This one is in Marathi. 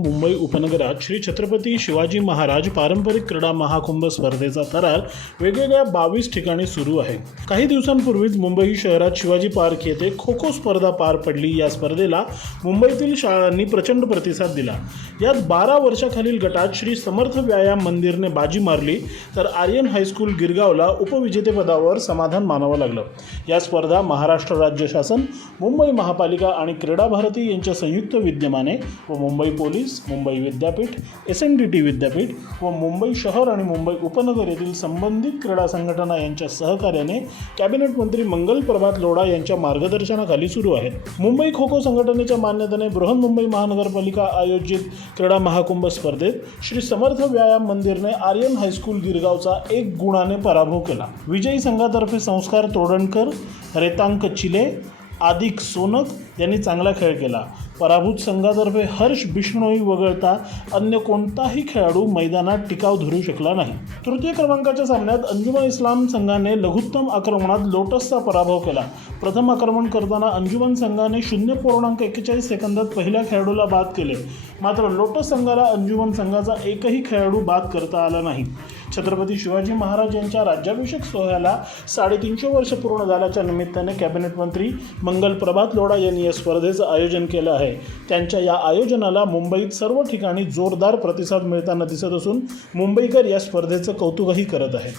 मुंबई उपनगरात श्री छत्रपती शिवाजी महाराज पारंपरिक क्रीडा महाकुंभ स्पर्धेचा करार वेगवेगळ्या बावीस ठिकाणी सुरू आहे. काही दिवसांपूर्वीच मुंबई शहरात शिवाजी पार्क येथे खो खो स्पर्धा पार पडली. या स्पर्धेला मुंबईतील शाळांनी प्रचंड प्रतिसाद दिला. यात बारा वर्षाखालील गटात श्री समर्थ व्यायाम मंदिरने बाजी मारली. तर आर्यन हायस्कूल गिरगावला उपविजेतेपदावर समाधान मानावं लागलं. या स्पर्धा महाराष्ट्र राज्य शासन मुंबई महापालिका आणि क्रीडा भारती यांच्या संयुक्त विद्यमाने व मुंबई पोलीस मुंबई विद्यापीठ एस एन डी टी विद्यापीठ व मुंबई शहर आणि मुंबई उपनगर येथील संबंधित क्रीडा संघटना यांच्या सहकार्याने कॅबिनेट मंत्री मंगल प्रभात लोढा यांच्या मार्गदर्शनाखाली सुरू आहे. मुंबई खो खो संघटनेच्या मान्यतेने बृहन्मुंबई महानगरपालिका आयोजित क्रीडा महाकुंभ स्पर्धेत श्री समर्थ व्यायाम मंदिरने आर्यन हायस्कूल गिरगावचा एक गुणाने पराभव केला. विजयी संघातर्फे संस्कार तोडणकर रेतांक चिले आदिक सोनक यांनी चांगला खेळ केला. पराभूत संघातर्फे हर्ष बिष्णोई वगळता अन्य कोणताही खेळाडू मैदानात टिकाव धरू शकला नाही. तृतीय क्रमांकाच्या सामन्यात अंजुमन इस्लाम संघाने लघुत्तम आक्रमणात लोटसचा पराभव केला. प्रथम आक्रमण करताना अंजुमन संघाने शून्य पूर्णांक एक्केचाळीस सेकंदात पहिल्या खेळाडूला बाद केले. मात्र लोटस संघाला अंजुमन संघाचा एकही खेळाडू बाद करता आला नाही. छत्रपती शिवाजी महाराज यांच्या राज्याभिषेक सोहळ्याला साडेतीनशे वर्ष पूर्ण झाल्याच्या निमित्ताने कॅबिनेट मंत्री मंगल प्रभात लोढा यांनी या स्पर्धेचं आयोजन केलं आहे. त्यांच्या या आयोजनाला मुंबईत सर्व ठिकाणी जोरदार प्रतिसाद मिळताना दिसत असून मुंबईकर या स्पर्धेचं कौतुकही करत आहेत.